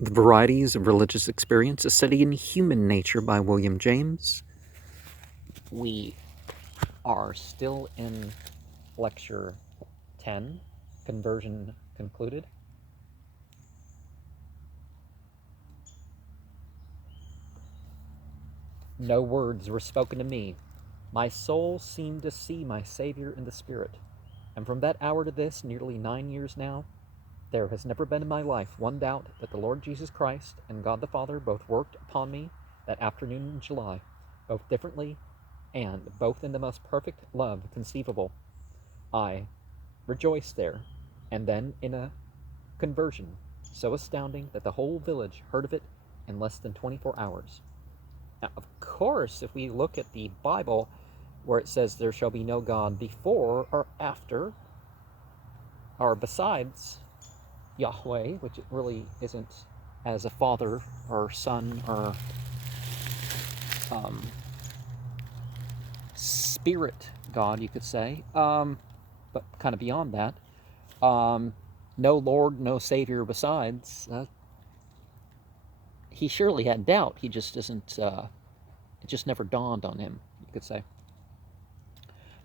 The Varieties of Religious Experience, a study in human nature by William James. We are still in lecture 10, Conversion Concluded. No words were spoken to me. My soul seemed to see my Savior in the Spirit. And from that hour to this, nearly 9 years now, there has never been in my life one doubt that the Lord Jesus Christ and God the Father both worked upon me that afternoon in July, both differently and both in the most perfect love conceivable. I rejoiced there, and then in a conversion so astounding that the whole village heard of it in less than 24 hours. Now, of course, if we look at the Bible where it says there shall be no God before or after or besides Yahweh, which it really isn't as a father or son or spirit God, you could say, but kind of beyond that. No Lord, no Savior besides. He surely had doubt. He just isn't. It just never dawned on him, you could say.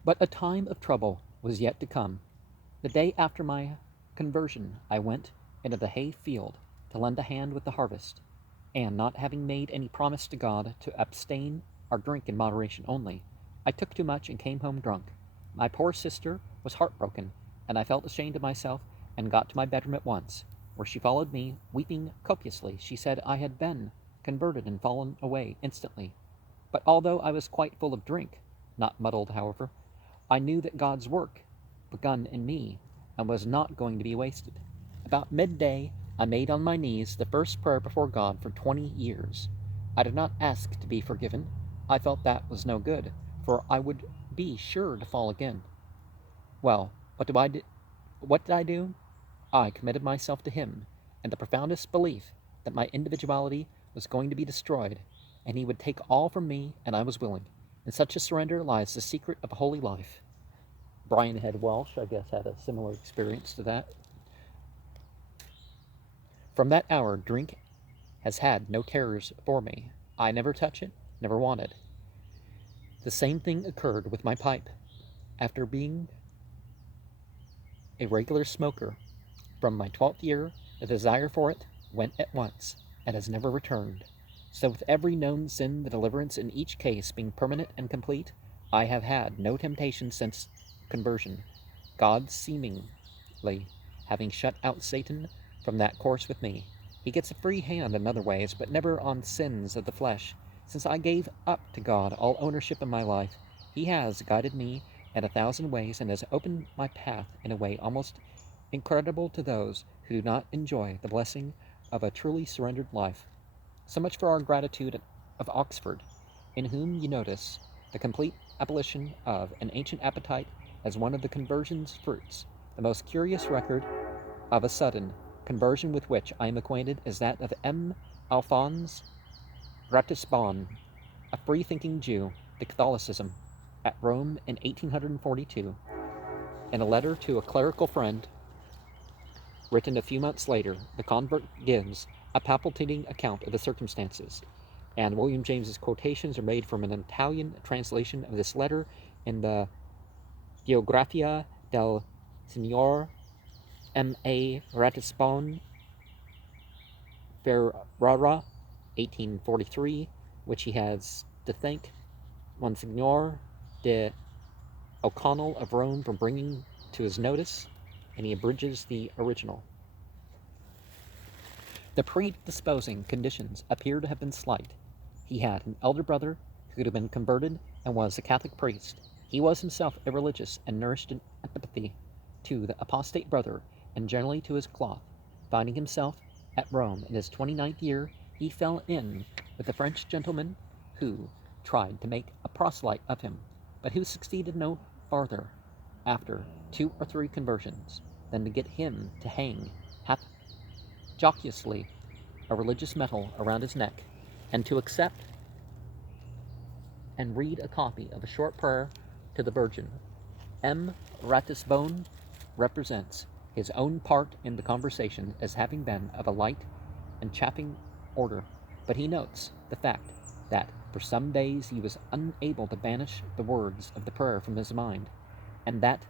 But a time of trouble was yet to come. The day after my conversion, I went into the hay field to lend a hand with the harvest, and not having made any promise to God to abstain or drink in moderation only, I took too much and came home drunk. My poor sister was heartbroken, and I felt ashamed of myself and got to my bedroom at once, where she followed me, weeping copiously. She said I had been converted and fallen away instantly. But although I was quite full of drink, not muddled, however, I knew that God's work begun in me and was not going to be wasted. About midday, I made on my knees the first prayer before God for 20 years. I did not ask to be forgiven. I felt that was no good, for I would be sure to fall again. Well, what did I do? I committed myself to Him in the profoundest belief that my individuality was going to be destroyed, and He would take all from me, and I was willing. In such a surrender lies the secret of a holy life. Brian Head Welsh, I guess, had a similar experience to that. From that hour, drink has had no terrors for me. I never touch it, never wanted. The same thing occurred with my pipe. After being a regular smoker from my 12th year, the desire for it went at once and has never returned. So with every known sin, the deliverance in each case being permanent and complete, I have had no temptation since conversion, God seemingly having shut out Satan from that course with me. He gets a free hand in other ways, but never on sins of the flesh. Since I gave up to God all ownership in my life, He has guided me in 1,000 ways and has opened my path in a way almost incredible to those who do not enjoy the blessing of a truly surrendered life. So much for our gratitude of Oxford, in whom you notice the complete abolition of an ancient appetite as one of the conversion's fruits. The most curious record of a sudden conversion with which I am acquainted is that of M. Alphonse Ratisbonne, a free-thinking Jew, to Catholicism, at Rome in 1842. In a letter to a clerical friend, written a few months later, the convert gives a palpitating account of the circumstances, and William James's quotations are made from an Italian translation of this letter in the Biografia del Signor M. A. Ratisbonne Ferrara, 1843, which he has to thank Monsignor de O'Connell of Rome for bringing to his notice, and he abridges the original. The predisposing conditions appear to have been slight. He had an elder brother who had been converted and was a Catholic priest. He was himself irreligious and nourished an antipathy to the apostate brother and generally to his cloth. Finding himself at Rome in his 29th year, he fell in with a French gentleman who tried to make a proselyte of him, but who succeeded no farther after 2 or 3 conversions than to get him to hang half jocosely a religious medal around his neck, and to accept and read a copy of a short prayer to the Virgin. M. Ratisbonne represents his own part in the conversation as having been of a light and chaffing order, but he notes the fact that for some days he was unable to banish the words of the prayer from his mind, and that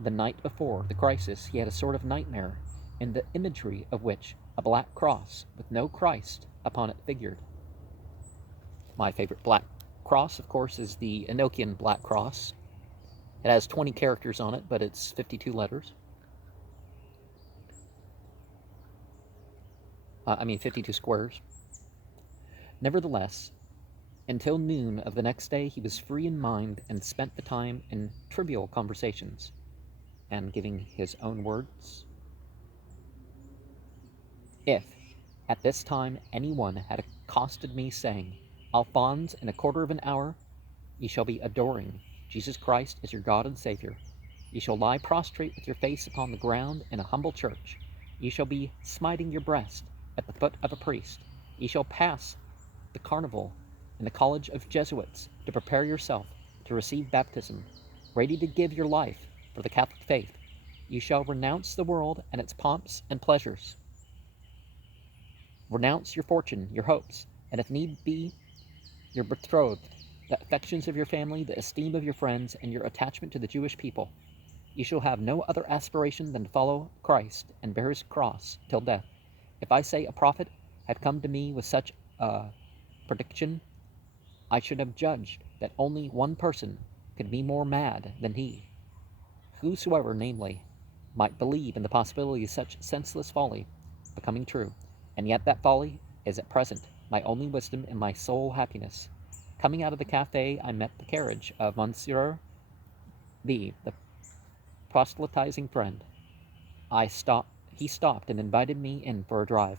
the night before the crisis he had a sort of nightmare, in the imagery of which a black cross with no Christ upon it figured. My favorite black cross, of course, is the Enochian black cross. It has 20 characters on it, but it's 52 letters. 52 squares. Nevertheless, until noon of the next day, he was free in mind and spent the time in trivial conversations. And giving his own words, if at this time any one had accosted me, saying, Alphonse, in a quarter of an hour ye shall be adoring Jesus Christ as your God and Savior. Ye shall lie prostrate with your face upon the ground in a humble church. Ye shall be smiting your breast at the foot of a priest. Ye shall pass the carnival in the college of Jesuits to prepare yourself to receive baptism, ready to give your life for the Catholic faith. You shall renounce the world and its pomps and pleasures. Renounce your fortune, your hopes, and if need be, your betrothed, the affections of your family, the esteem of your friends, and your attachment to the Jewish people. You shall have no other aspiration than to follow Christ and bear his cross till death. If I say a prophet had come to me with such a prediction, I should have judged that only one person could be more mad than he. Whosoever, namely, might believe in the possibility of such senseless folly becoming true, and yet that folly is at present my only wisdom and my sole happiness. Coming out of the cafe, I met the carriage of Monsieur B., the proselytizing friend. He stopped and invited me in for a drive,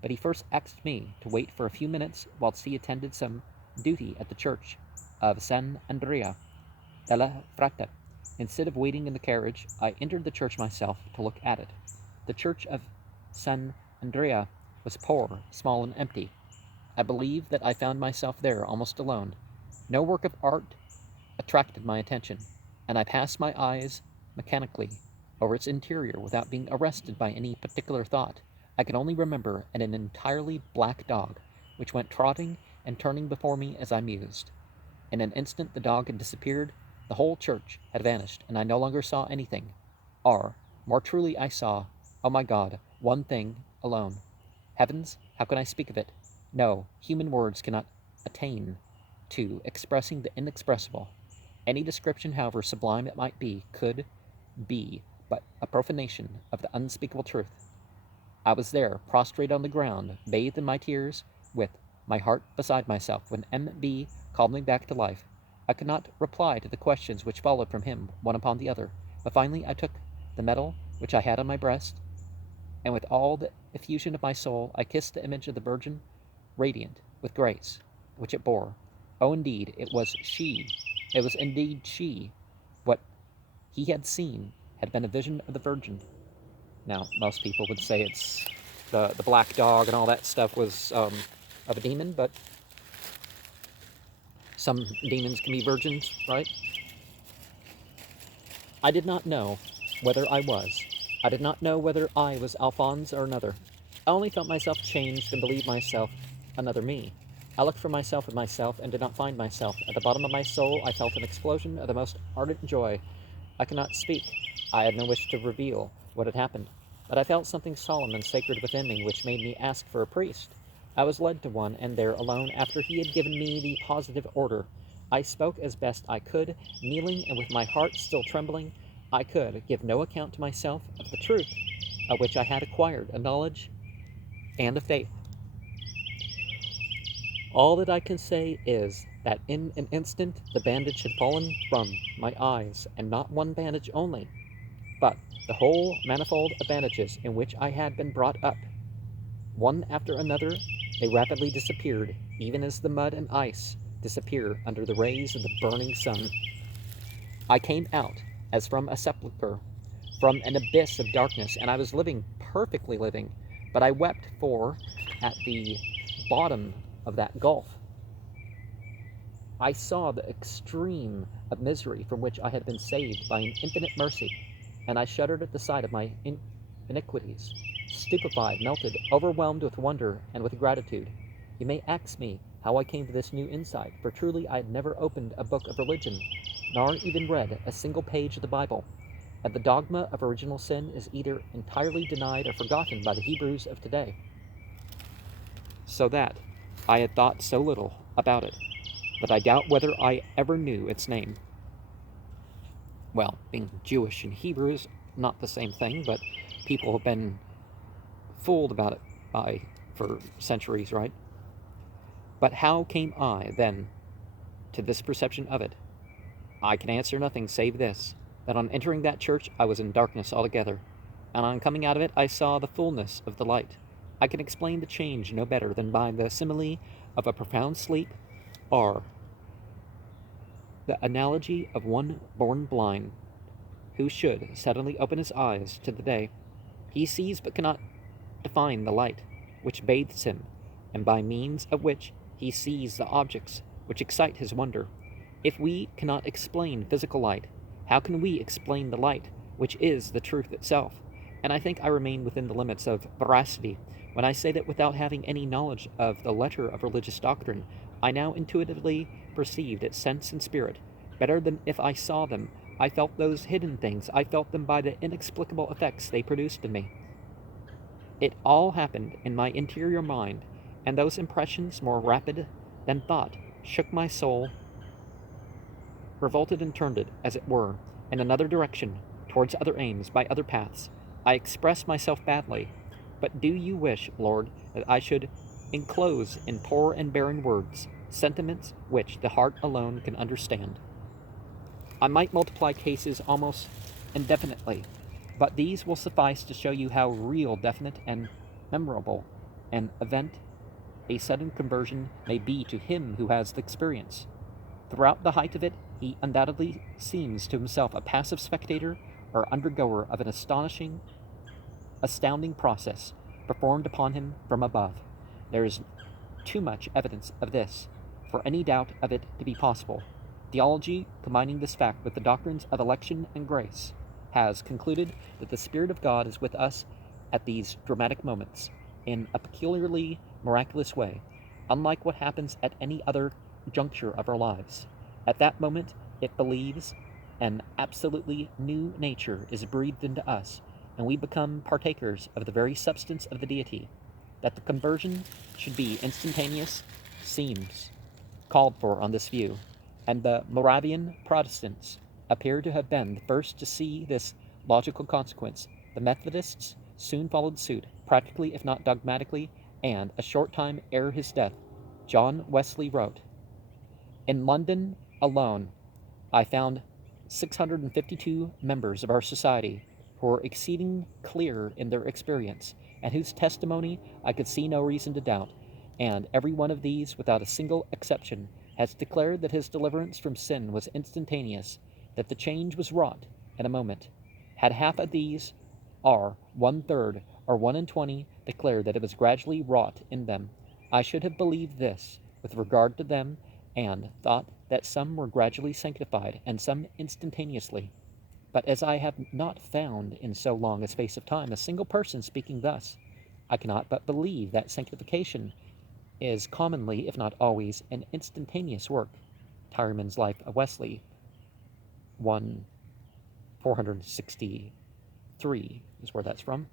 but he first asked me to wait for a few minutes whilst he attended some duty at the church of San Andrea della Frata. Instead of waiting in the carriage, I entered the church myself to look at it. The church of San Andrea was poor, small, and empty. I believe that I found myself there almost alone. No work of art attracted my attention, and I passed my eyes mechanically over its interior without being arrested by any particular thought. I can only remember an entirely black dog, which went trotting and turning before me as I mused. In an instant the dog had disappeared, the whole church had vanished, and I no longer saw anything. Or, more truly, I saw, oh my God, one thing alone. Heavens, how can I speak of it? No, human words cannot attain to expressing the inexpressible. Any description, however sublime it might be, could be but a profanation of the unspeakable truth. I was there, prostrate on the ground, bathed in my tears, with my heart beside myself, when M.B. called me back to life. I could not reply to the questions which followed from him, one upon the other, but finally I took the medal which I had on my breast, and with all the effusion of my soul I kissed the image of the Virgin, radiant with grace, which it bore. Oh, indeed, it was she. It was indeed she. What he had seen had been a vision of the Virgin. Now, most people would say it's the black dog and all that stuff was of a demon, but some demons can be virgins, right? I did not know whether I was. I did not know whether I was Alphonse or another. I only felt myself changed and believed myself another me. I looked for myself in myself and did not find myself. At the bottom of my soul I felt an explosion of the most ardent joy. I could not speak. I had no wish to reveal what had happened, but I felt something solemn and sacred within me which made me ask for a priest. I was led to one, and there alone, after he had given me the positive order, I spoke as best I could, kneeling and with my heart still trembling. I could give no account to myself of the truth of which I had acquired a knowledge and a faith. All that I can say is that in an instant the bandage had fallen from my eyes, and not one bandage only, but the whole manifold of bandages in which I had been brought up. One after another, they rapidly disappeared, even as the mud and ice disappear under the rays of the burning sun. I came out as from a sepulchre, from an abyss of darkness, and I was living, perfectly living, but I wept, for at the bottom of that gulf I saw the extreme of misery from which I had been saved by an infinite mercy, and I shuddered at the sight of my iniquities. stupefied, melted, overwhelmed with wonder and with gratitude. You may ask me how I came to this new insight, for truly I had never opened a book of religion, nor even read a single page of the Bible, and the dogma of original sin is either entirely denied or forgotten by the Hebrews of today. So that I had thought so little about it that I doubt whether I ever knew its name. Well, being Jewish and Hebrew is not the same thing, but people have been fooled about it for centuries, right? But how came I, then, to this perception of it? I can answer nothing save this, that on entering that church I was in darkness altogether, and on coming out of it I saw the fullness of the light. I can explain the change no better than by the simile of a profound sleep, or the analogy of one born blind, who should suddenly open his eyes to the day. He sees but cannot define the light which bathes him, and by means of which he sees the objects which excite his wonder. If we cannot explain physical light, how can we explain the light which is the truth itself? And I think I remain within the limits of veracity when I say that without having any knowledge of the letter of religious doctrine, I now intuitively perceived its sense and spirit, better than if I saw them. I felt those hidden things. I felt them by the inexplicable effects they produced in me. It all happened in my interior mind, and those impressions, more rapid than thought, shook my soul, revolted and turned it, as it were, in another direction, towards other aims, by other paths. I express myself badly, but do you wish, Lord, that I should enclose in poor and barren words sentiments which the heart alone can understand? I might multiply cases almost indefinitely, but these will suffice to show you how real, definite, and memorable an event a sudden conversion may be to him who has the experience. Throughout the height of it, he undoubtedly seems to himself a passive spectator or undergoer of an astounding process performed upon him from above. There is too much evidence of this for any doubt of it to be possible. Theology, combining this fact with the doctrines of election and grace, has concluded that the Spirit of God is with us at these dramatic moments in a peculiarly miraculous way, unlike what happens at any other juncture of our lives. At that moment, it believes an absolutely new nature is breathed into us, and we become partakers of the very substance of the deity. That the conversion should be instantaneous seems called for on this view, and the Moravian Protestants appear to have been the first to see this logical consequence. The Methodists soon followed suit, practically if not dogmatically, and a short time ere his death, John Wesley wrote, "In London alone I found 652 members of our society who were exceeding clear in their experience, and whose testimony I could see no reason to doubt, and every one of these, without a single exception, has declared that his deliverance from sin was instantaneous, that the change was wrought in a moment. Had half of these, or 1/3, or 1 in 20, declared that it was gradually wrought in them, I should have believed this with regard to them, and thought that some were gradually sanctified, and some instantaneously. But as I have not found in so long a space of time a single person speaking thus, I cannot but believe that sanctification is commonly, if not always, an instantaneous work." Tyriman's Life of Wesley, 463 is where that's from.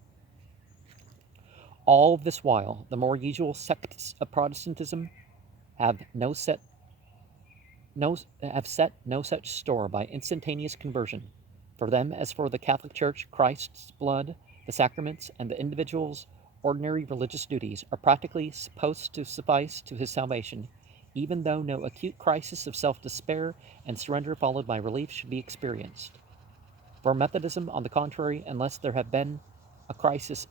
All this while, the more usual sects of Protestantism have set no such store by instantaneous conversion. For them, as for the Catholic Church, Christ's blood, the sacraments, and the individual's ordinary religious duties are practically supposed to suffice to his salvation, even though no acute crisis of self-despair and surrender followed by relief should be experienced. For Methodism, on the contrary, unless there have been a crisis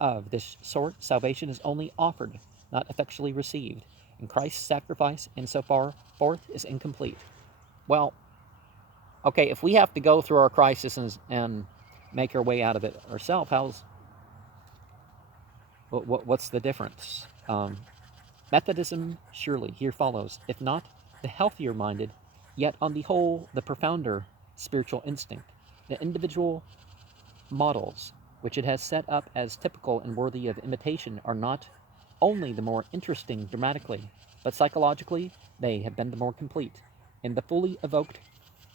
of this sort, salvation is only offered, not effectually received, and Christ's sacrifice in so far forth is incomplete. Well, okay, if we have to go through our crisis and make our way out of it ourselves, what's the difference? Methodism surely here follows, if not the healthier minded, yet on the whole the profounder spiritual instinct. The individual models which it has set up as typical and worthy of imitation, are not only the more interesting dramatically, but psychologically they have been the more complete. In the fully evoked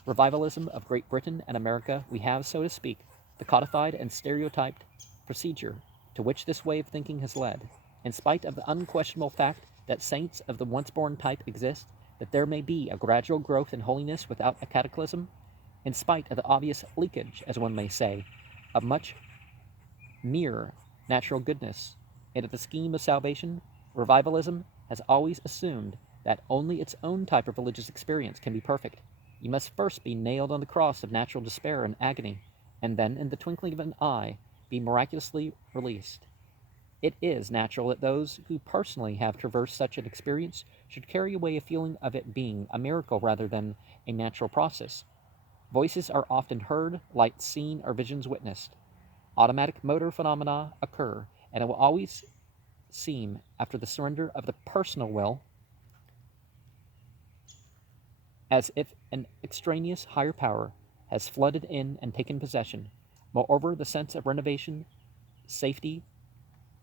revivalism of Great Britain and America, we have, so to speak, the codified and stereotyped procedure to which this way of thinking has led. In spite of the unquestionable fact that saints of the once born type exist, that there may be a gradual growth in holiness without a cataclysm, in spite of the obvious leakage, as one may say, of much mere natural goodness into the scheme of salvation, revivalism has always assumed that only its own type of religious experience can be perfect. You must first be nailed on the cross of natural despair and agony, and then, in the twinkling of an eye, be miraculously released. It is natural that those who personally have traversed such an experience should carry away a feeling of it being a miracle rather than a natural process. Voices are often heard, lights seen, or visions witnessed. Automatic motor phenomena occur, and it will always seem, after the surrender of the personal will, as if an extraneous higher power has flooded in and taken possession. Moreover, the sense of renovation, safety,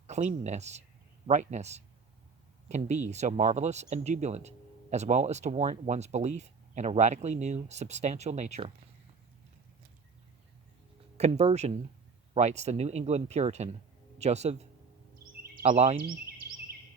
cleanness, rightness can be so marvelous and jubilant, as well as to warrant one's belief in a radically new, substantial nature. Conversion, writes the New England Puritan Joseph Alleine,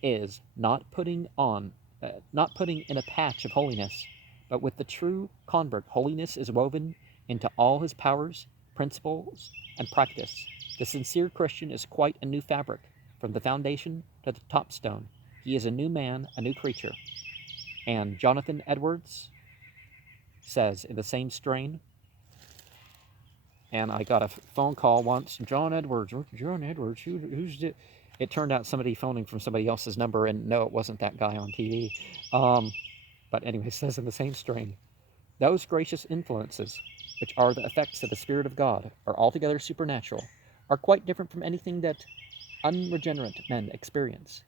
is not putting in a patch of holiness, but with the true convert holiness is woven into all his powers, principles, and practice. The sincere Christian is quite a new fabric, from the foundation to the top stone. He is a new man, a new creature. And Jonathan Edwards says in the same strain, and I got a phone call once, John Edwards, who's it? It turned out somebody phoning from somebody else's number, and no, it wasn't that guy on TV. But anyway, it says in the same strain, those gracious influences, which are the effects of the Spirit of God, are altogether supernatural, are quite different from anything that unregenerate men experience.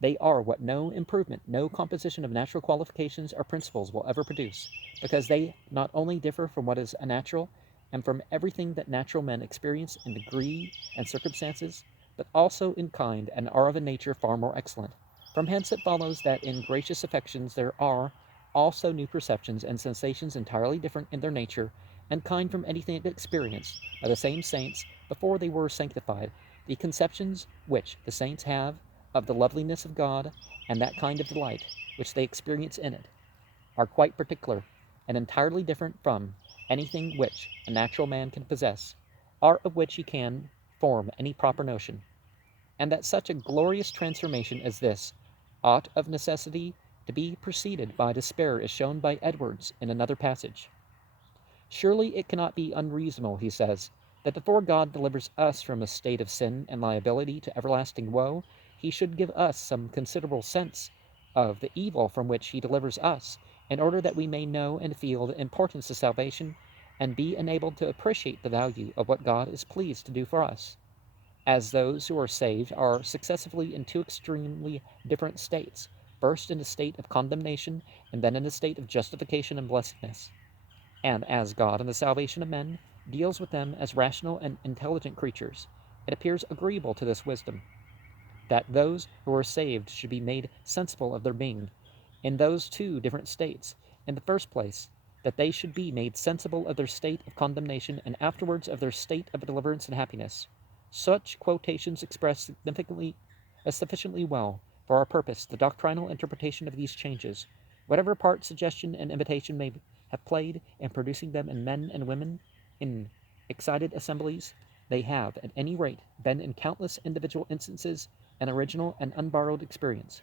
They are what no improvement, no composition of natural qualifications or principles will ever produce, because they not only differ from what is unnatural and from everything that natural men experience in degree and circumstances, but also in kind, and are of a nature far more excellent. From hence it follows that in gracious affections there are also new perceptions and sensations entirely different in their nature and kind from anything experienced by the same saints before they were sanctified. The conceptions which the saints have of the loveliness of God and that kind of delight which they experience in it are quite particular and entirely different from anything which a natural man can possess, or of which he can form any proper notion, and that such a glorious transformation as this ought of necessity to be preceded by despair is shown by Edwards in another passage. Surely it cannot be unreasonable, he says, that before God delivers us from a state of sin and liability to everlasting woe, he should give us some considerable sense of the evil from which he delivers us, in order that we may know and feel the importance of salvation and be enabled to appreciate the value of what God is pleased to do for us, as those who are saved are successively in two extremely different states, first in a state of condemnation and then in a state of justification and blessedness. And as God in the salvation of men deals with them as rational and intelligent creatures, it appears agreeable to this wisdom that those who are saved should be made sensible of their being in those two different states. In the first place, that they should be made sensible of their state of condemnation, and afterwards of their state of deliverance and happiness. Such quotations express sufficiently well for our purpose the doctrinal interpretation of these changes. Whatever part suggestion and imitation may have played in producing them in men and women in excited assemblies, they have, at any rate, been in countless individual instances an original and unborrowed experience.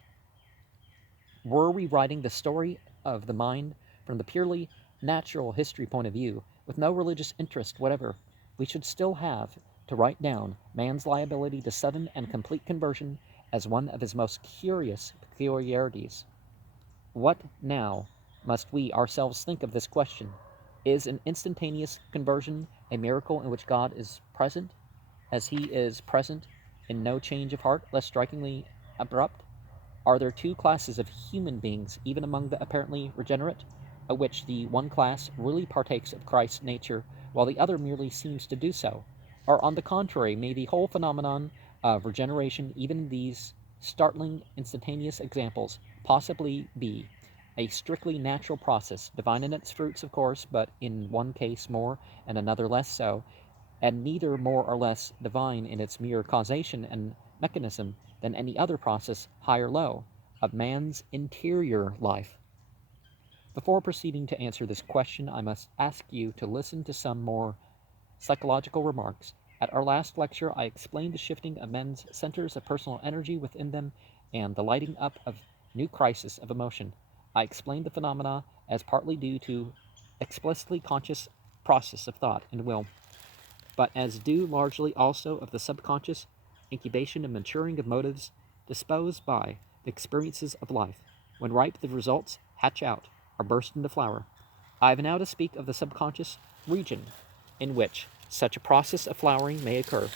Were we writing the story of the mind from the purely natural history point of view, with no religious interest whatever, we should still have to write down man's liability to sudden and complete conversion as one of his most curious peculiarities. What, now, must we ourselves think of this question? Is an instantaneous conversion a miracle in which God is present, as he is present in no change of heart, less strikingly abrupt? Are there two classes of human beings, even among the apparently regenerate, of which the one class really partakes of Christ's nature, while the other merely seems to do so? or on the contrary, may the whole phenomenon of regeneration, even in these startling instantaneous examples, possibly be a strictly natural process, divine in its fruits, of course, but in one case more and another less so, and neither more or less divine in its mere causation and mechanism than any other process, high or low, of man's interior life. Before proceeding to answer this question, I must ask you to listen to some more psychological remarks. At our last lecture, I explained the shifting of men's centers of personal energy within them and the lighting up of new crises of emotion. I explained the phenomena as partly due to explicitly conscious process of thought and will, but as due largely also of the subconscious incubation and maturing of motives disposed by the experiences of life. When ripe, the results hatch out or burst into flower. I have now to speak of the subconscious region in which such a process of flowering may occur.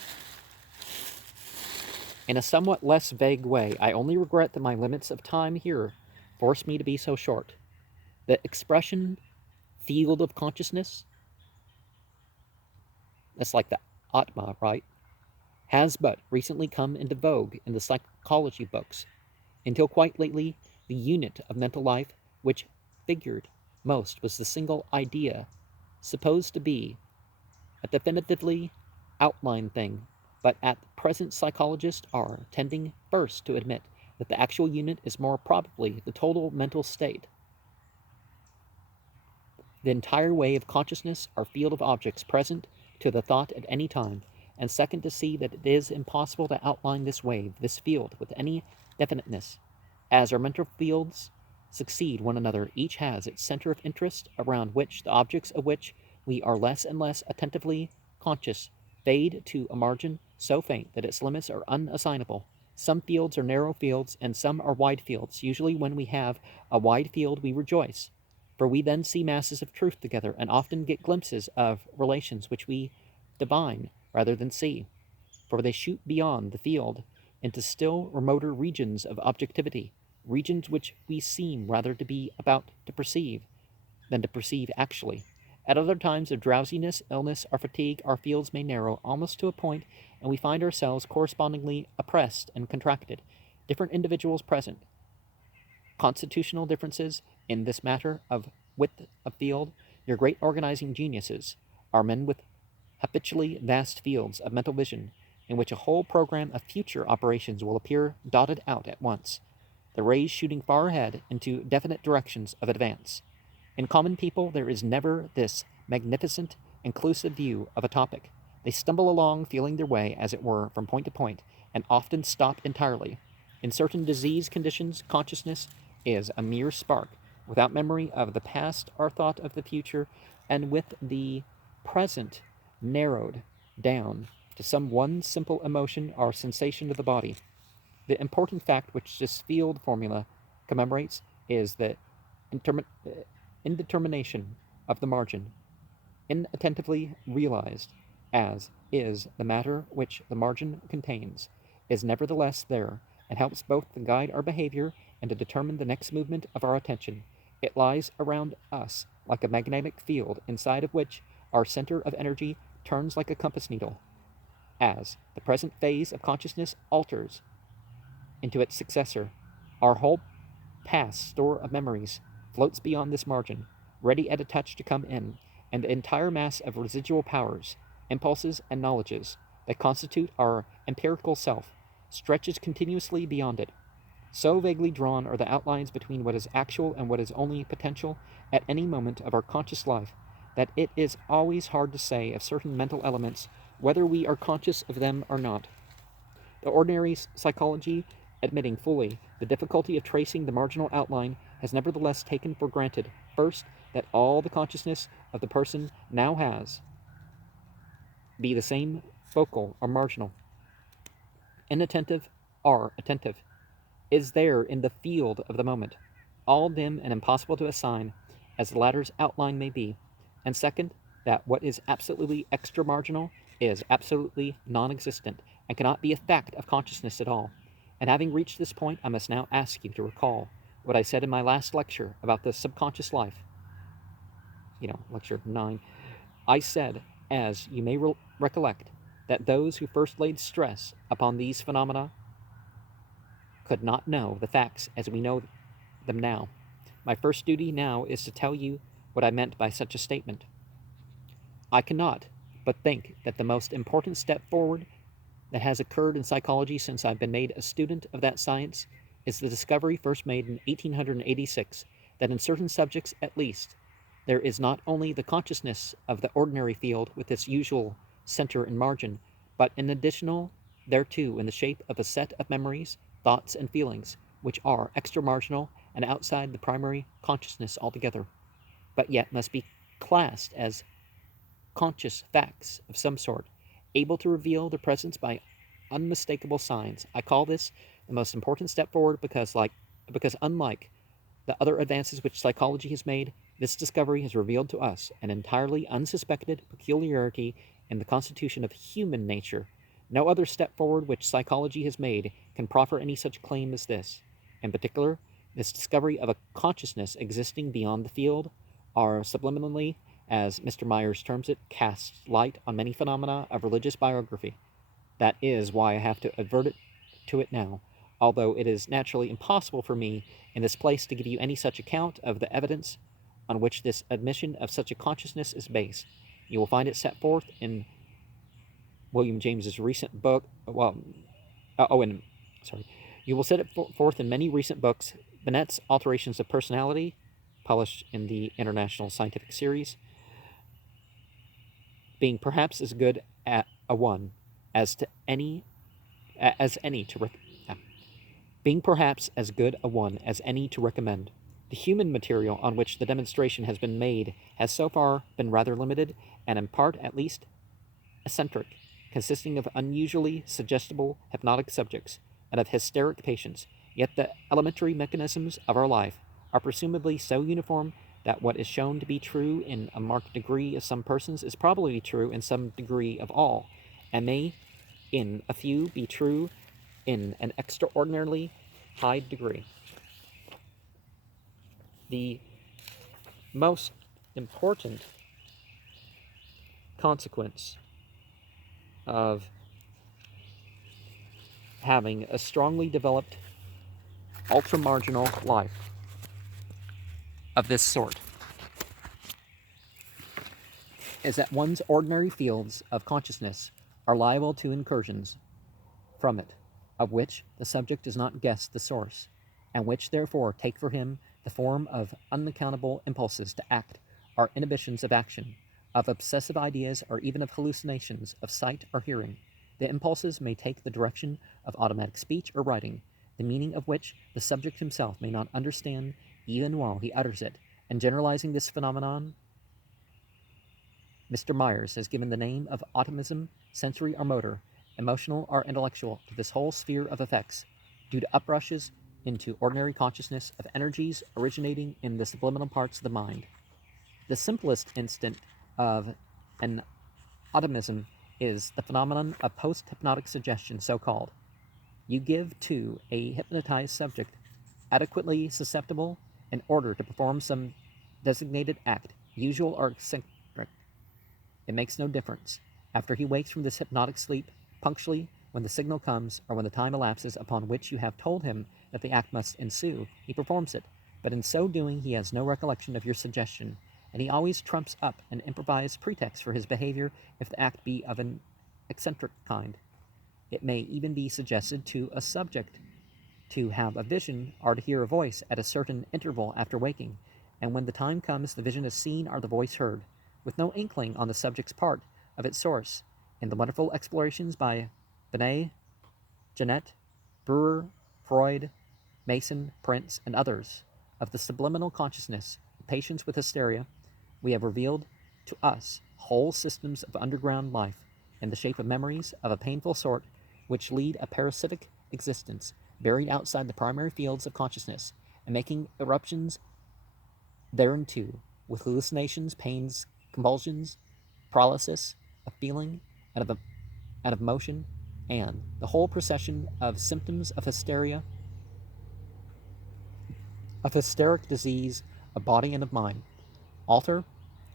In a somewhat less vague way, I only regret that my limits of time here force me to be so short. The expression field of consciousness, that's like the Atma, right? Has but recently come into vogue in the psychology books. Until quite lately, the unit of mental life which figured most was the single idea, supposed to be a definitively outlined thing, but at present psychologists are tending first to admit that the actual unit is more probably the total mental state, the entire way of consciousness or field of objects present to the thought at any time, and second to see that it is impossible to outline this wave, this field, with any definiteness. As our mental fields succeed one another, each has its center of interest around which the objects of which we are less and less attentively conscious fade to a margin so faint that its limits are unassignable. Some fields are narrow fields, and some are wide fields. Usually when we have a wide field we rejoice, for we then see masses of truth together, and often get glimpses of relations which we divine rather than see, for they shoot beyond the field into still remoter regions of objectivity, regions which we seem rather to be about to perceive than to perceive actually. At other times of drowsiness, illness, or fatigue, our fields may narrow almost to a point, and we find ourselves correspondingly oppressed and contracted. Different individuals present constitutional differences in this matter of width of field, your great organizing geniuses are men with habitually vast fields of mental vision, in which a whole program of future operations will appear dotted out at once, the rays shooting far ahead into definite directions of advance. In common people, there is never this magnificent, inclusive view of a topic. They stumble along, feeling their way, as it were, from point to point, and often stop entirely. In certain disease conditions, consciousness is a mere spark, without memory of the past or thought of the future, and with the present narrowed down to some one simple emotion or sensation of the body. The important fact which this field formula commemorates is the indetermination of the margin, inattentively realized as is the matter which the margin contains, is nevertheless there, and helps both to guide our behavior and to determine the next movement of our attention. It lies around us like a magnetic field, inside of which our center of energy turns like a compass needle. As the present phase of consciousness alters into its successor, our whole past store of memories floats beyond this margin, ready at a touch to come in, and the entire mass of residual powers, impulses, and knowledges that constitute our empirical self stretches continuously beyond it. So vaguely drawn are the outlines between what is actual and what is only potential at any moment of our conscious life that it is always hard to say of certain mental elements whether we are conscious of them or not. The ordinary psychology, admitting fully the difficulty of tracing the marginal outline, has nevertheless taken for granted, first, that all the consciousness of the person now has be the same focal or marginal, inattentive or attentive, is there in the field of the moment, all dim and impossible to assign as the latter's outline may be, and second, that what is absolutely extra-marginal is absolutely non-existent and cannot be a fact of consciousness at all. And having reached this point, I must now ask you to recall what I said in my last lecture about the subconscious life. Lecture 9. I said, as you may recollect, that those who first laid stress upon these phenomena could not know the facts as we know them now. My first duty now is to tell you what I meant by such a statement. I cannot but think that the most important step forward that has occurred in psychology since I've been made a student of that science is the discovery first made in 1886 that in certain subjects at least there is not only the consciousness of the ordinary field with its usual center and margin, but an additional thereto in the shape of a set of memories, thoughts, and feelings, which are extra-marginal and outside the primary consciousness altogether, but yet must be classed as conscious facts of some sort, able to reveal their presence by unmistakable signs. I call this the most important step forward because unlike the other advances which psychology has made, this discovery has revealed to us an entirely unsuspected peculiarity in the constitution of human nature. No other step forward which psychology has made can proffer any such claim as this. In particular, this discovery of a consciousness existing beyond the field, are subliminally, as Mr. Myers terms it, casts light on many phenomena of religious biography. That is why I have to advert to it now, although it is naturally impossible for me in this place to give you any such account of the evidence on which this admission of such a consciousness is based. You will find it set forth in William James's recent book. You will set it forth in many recent books. Binet's Alterations of Personality, published in the International Scientific Series, being perhaps as good at a one as to any as any to being perhaps as good a one as any to recommend. The human material on which the demonstration has been made has so far been rather limited, and in part at least eccentric, consisting of unusually suggestible hypnotic subjects and of hysteric patients, yet the elementary mechanisms of our life are presumably so uniform that what is shown to be true in a marked degree of some persons is probably true in some degree of all, and may in a few be true in an extraordinarily high degree. The most important consequence of having a strongly developed ultra-marginal life of this sort is that one's ordinary fields of consciousness are liable to incursions from it, of which the subject does not guess the source, and which therefore take for him the form of unaccountable impulses to act, or inhibitions of action, of obsessive ideas, or even of hallucinations of sight or hearing. The impulses may take the direction of automatic speech or writing, the meaning of which the subject himself may not understand even while he utters it, and generalizing this phenomenon, Mr. Myers has given the name of automism, sensory or motor, emotional or intellectual, to this whole sphere of effects, due to uprushes into ordinary consciousness of energies originating in the subliminal parts of the mind. The simplest instance of an automism is the phenomenon of post-hypnotic suggestion, so called. You give to a hypnotized subject adequately susceptible in order to perform some designated act, usual or eccentric. It makes no difference. After he wakes from this hypnotic sleep, punctually when the signal comes, or when the time elapses upon which you have told him that the act must ensue, he performs it, but in so doing he has no recollection of your suggestion, and he always trumps up an improvised pretext for his behavior if the act be of an eccentric kind. It may even be suggested to a subject to have a vision or to hear a voice at a certain interval after waking, and when the time comes the vision is seen or the voice heard, with no inkling on the subject's part of its source. In the wonderful explorations by Binet, Janet, Brewer, Freud, Mason, Prince, and others of the subliminal consciousness of patients with hysteria, we have revealed to us whole systems of underground life in the shape of memories of a painful sort which lead a parasitic existence buried outside the primary fields of consciousness and making eruptions thereinto with hallucinations, pains, convulsions, paralysis of feeling and of motion, and the whole procession of symptoms of hysteria, of hysteric disease of body and of mind, alter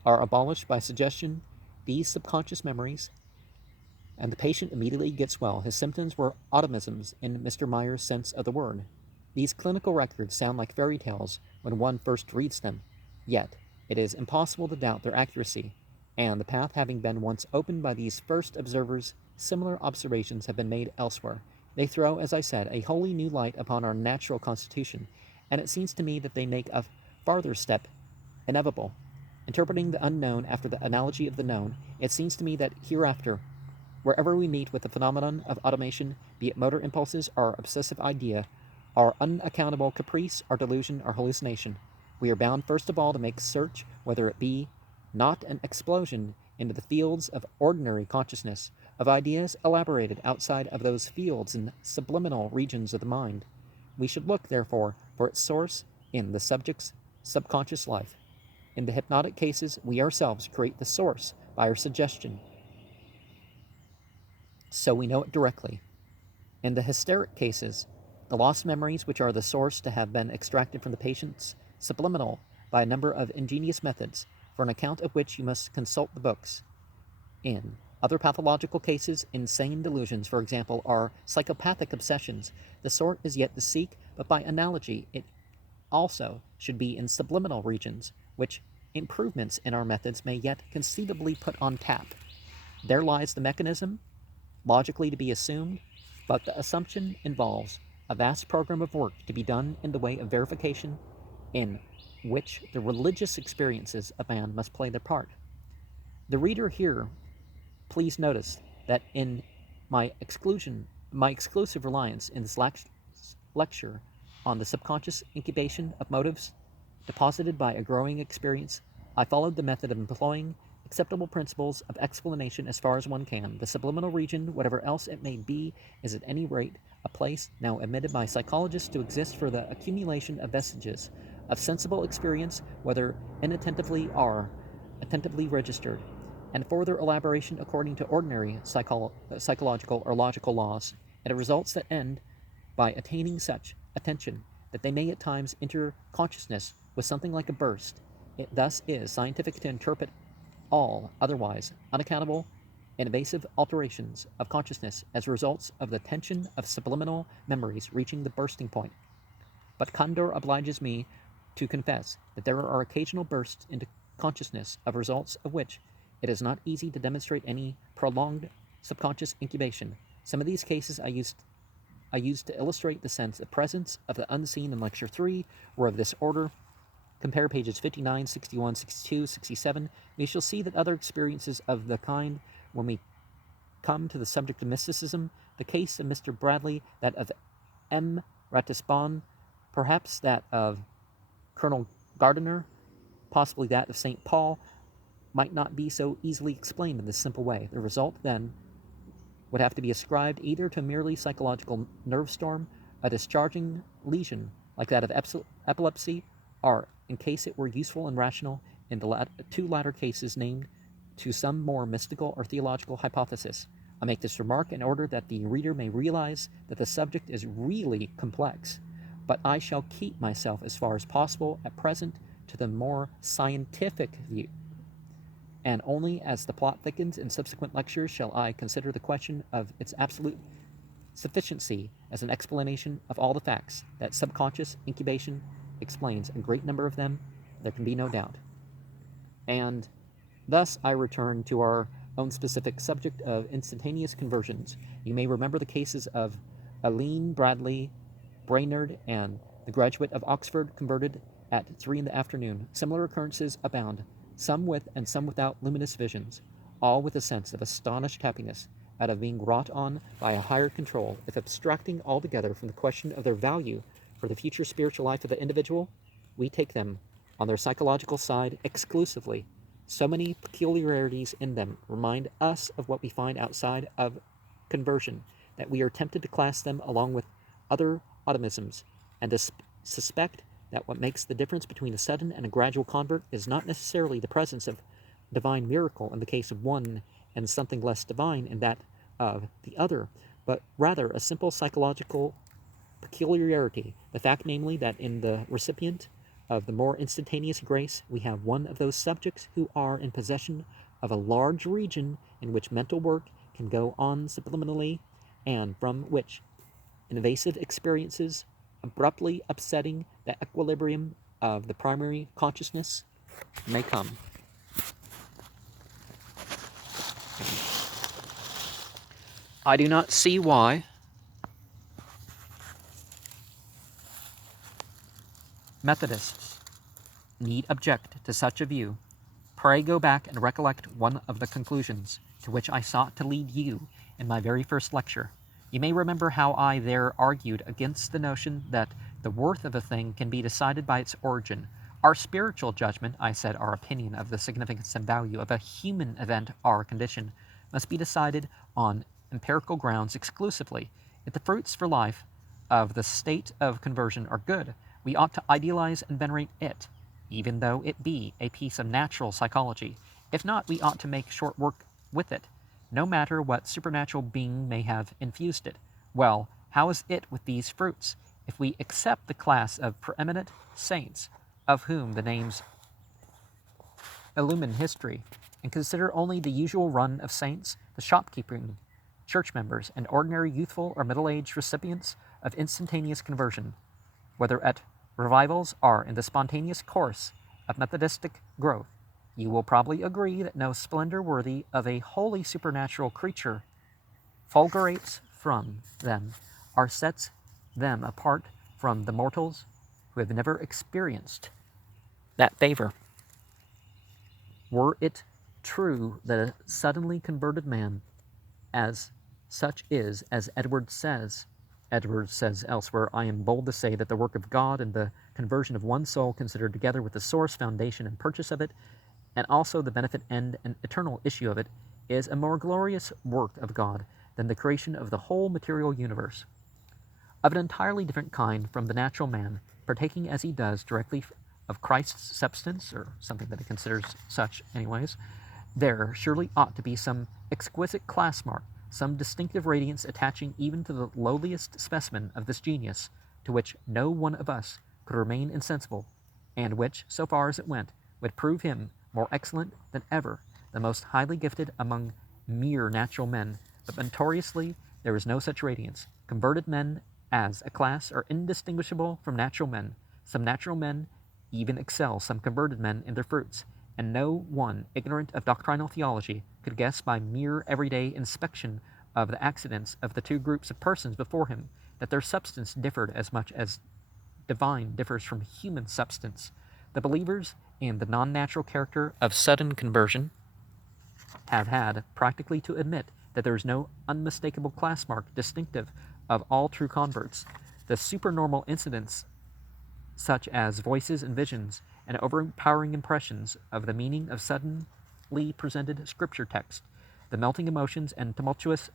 or abolish by suggestion these subconscious memories and the patient immediately gets well. His symptoms were automisms in Mr. Meyer's sense of the word. These clinical records sound like fairy tales when one first reads them, yet it is impossible to doubt their accuracy, and the path having been once opened by these first observers, similar observations have been made elsewhere. They throw, as I said, a wholly new light upon our natural constitution, and it seems to me that they make a farther step inevitable. Interpreting the unknown after the analogy of the known, it seems to me that hereafter, wherever we meet with the phenomenon of automation, be it motor impulses, our obsessive idea, our unaccountable caprice, our delusion, our hallucination, we are bound first of all to make search whether it be not an explosion into the fields of ordinary consciousness, of ideas elaborated outside of those fields in subliminal regions of the mind. We should look, therefore, for its source in the subject's subconscious life. In the hypnotic cases, we ourselves create the source by our suggestion, so we know it directly. In the hysteric cases, the lost memories which are the source to have been extracted from the patient's subliminal by a number of ingenious methods, for an account of which you must consult the books. In other pathological cases, insane delusions, for example, are psychopathic obsessions. The sort is yet to seek, but by analogy it also should be in subliminal regions, which improvements in our methods may yet conceivably put on tap. There lies the mechanism, logically to be assumed, but the assumption involves a vast program of work to be done in the way of verification, in which the religious experiences of man must play their part. The reader here, please notice that in my exclusive reliance in this lecture on the subconscious incubation of motives deposited by a growing experience, I followed the method of employing acceptable principles of explanation as far as one can. The subliminal region, whatever else it may be, is at any rate a place now admitted by psychologists to exist for the accumulation of vestiges of sensible experience, whether inattentively or attentively registered, and for their elaboration according to ordinary psychological or logical laws, and it results that end by attaining such attention that they may at times enter consciousness with something like a burst. It thus is scientific to interpret all otherwise unaccountable and evasive alterations of consciousness as results of the tension of subliminal memories reaching the bursting point. But candor obliges me to confess that there are occasional bursts into consciousness of results of which it is not easy to demonstrate any prolonged subconscious incubation. Some of these cases I used to illustrate the sense of presence of the unseen in Lecture 3 were of this order. Compare pages 59, 61, 62, 67. We shall see that other experiences of the kind, when we come to the subject of mysticism, the case of Mr. Bradley, that of M. Ratisbonne, perhaps that of Colonel Gardiner, possibly that of St. Paul, might not be so easily explained in this simple way. The result, then, would have to be ascribed either to a merely psychological nerve storm, a discharging lesion like that of epilepsy, or, in case it were useful and rational, in the two latter cases named, to some more mystical or theological hypothesis. I make this remark in order that the reader may realize that the subject is really complex, but I shall keep myself as far as possible at present to the more scientific view, and only as the plot thickens in subsequent lectures shall I consider the question of its absolute sufficiency as an explanation of all the facts that subconscious incubation explains a great number of them, there can be no doubt. And thus I return to our own specific subject of instantaneous conversions. You may remember the cases of Aline Bradley, Brainerd, and the graduate of Oxford converted at 3 in the afternoon. Similar occurrences abound, some with and some without luminous visions, all with a sense of astonished happiness out of being wrought on by a higher control. If abstracting altogether from the question of their value for the future spiritual life of the individual, we take them on their psychological side exclusively. So many peculiarities in them remind us of what we find outside of conversion that we are tempted to class them along with other automisms, and to suspect that what makes the difference between a sudden and a gradual convert is not necessarily the presence of divine miracle in the case of one and something less divine in that of the other, but rather a simple psychological peculiarity, the fact, namely, that in the recipient of the more instantaneous grace we have one of those subjects who are in possession of a large region in which mental work can go on subliminally, and from which invasive experiences abruptly upsetting the equilibrium of the primary consciousness may come. I do not see why Methodists need object to such a view. Pray go back and recollect one of the conclusions to which I sought to lead you in my very first lecture. You may remember how I there argued against the notion that the worth of a thing can be decided by its origin. Our spiritual judgment, I said, our opinion of the significance and value of a human event or condition, must be decided on empirical grounds exclusively. If the fruits for life of the state of conversion are good, we ought to idealize and venerate it, even though it be a piece of natural psychology. If not, we ought to make short work with it, no matter what supernatural being may have infused it. Well, how is it with these fruits? If we accept the class of preeminent saints, of whom the names illumine history, and consider only the usual run of saints, the shopkeeping church members, and ordinary youthful or middle-aged recipients of instantaneous conversion, whether at revivals or in the spontaneous course of Methodistic growth, you will probably agree that no splendor worthy of a wholly supernatural creature fulgurates from them or sets them apart from the mortals who have never experienced that favor. Were it true that a suddenly converted man, as such is, as Edwards says elsewhere, I am bold to say that the work of God and the conversion of one soul considered together with the source, foundation, and purchase of it, and also the benefit, end, and eternal issue of it, is a more glorious work of God than the creation of the whole material universe. Of an entirely different kind from the natural man, partaking as he does directly of Christ's substance, or something that he considers such anyways, there surely ought to be some exquisite class mark, some distinctive radiance attaching even to the lowliest specimen of this genius, to which no one of us could remain insensible, and which, so far as it went, would prove him more excellent than ever, the most highly gifted among mere natural men. But notoriously there is no such radiance. Converted men as a class are indistinguishable from natural men. Some natural men even excel some converted men in their fruits, and no one ignorant of doctrinal theology could guess by mere everyday inspection of the accidents of the two groups of persons before him that their substance differed as much as divine differs from human substance. The believers in the non-natural character of sudden conversion have had practically to admit that there is no unmistakable class mark distinctive of all true converts. The supernormal incidents, such as voices and visions and overpowering impressions of the meaning of suddenly presented scripture text, the melting emotions and tumultuous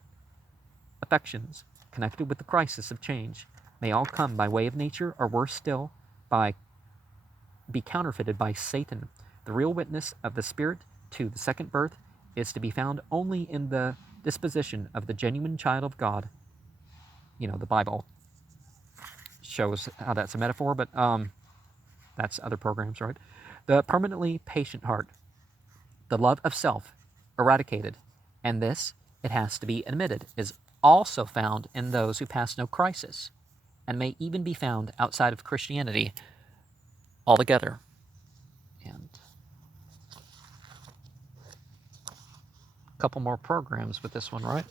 affections connected with the crisis of change, may all come by way of nature, or worse still, be counterfeited by Satan. The real witness of the Spirit to the second birth is to be found only in the disposition of the genuine child of God. You know, the Bible shows how that's a metaphor, but that's other programs, right? The permanently patient heart, the love of self eradicated, and this, it has to be admitted, is also found in those who pass no crisis, and may even be found outside of Christianity altogether. And a couple more programs with this one, right?